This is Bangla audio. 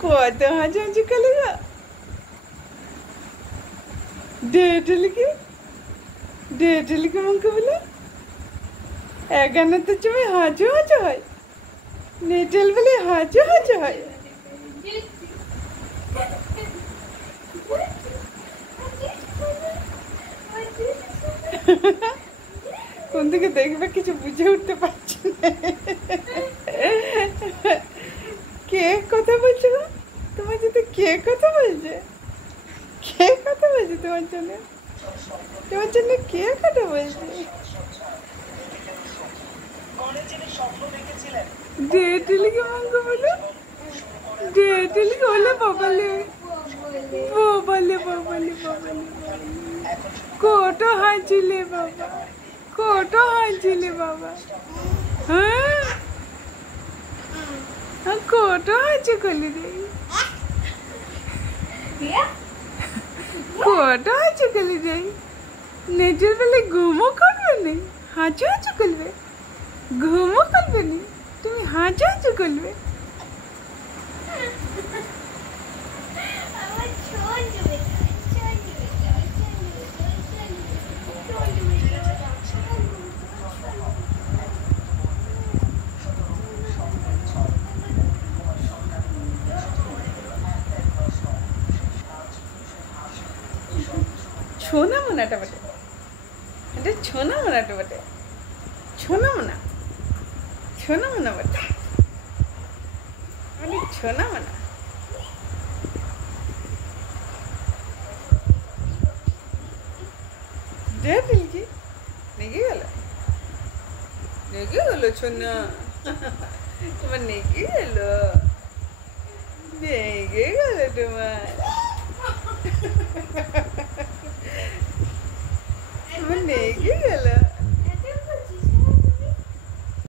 কত হাঁচি হাঁচি কালে গা ডেটলিকে মুখে বলে এখানে তো তুমি হাঁচু হাঁচু হয় নেটেল বলে হাঁচু হাঁচু হয় কোন দিকে দেখবে কিছু বুঝে উঠতে পারছি না কে কথা বলছে গো তোমার সাথে কে কথা বলছে তোমার জন্য কে কথা বলছে ডেটলিকে মঙ্গো বলো ডেটলিকে বলে বাবালে কত হাঁচিলে বাবা হ্যাঁ কত হাঁচি করলি রে কত হাঁচি করলি রে নেটের বেলায় ঘুমও করবে না হাঁচু করবে ঘুমও করবে না তুমি হাঁচু করবে ছোনা মোনাটা বটে এটা ছোনা মোনাটা বটে ছোনা মোনা বটে মানে ছোনা মোনা ডেটলি নেগে গেল ছোনা তোমার নেগে গেল তোমার নেগে গেল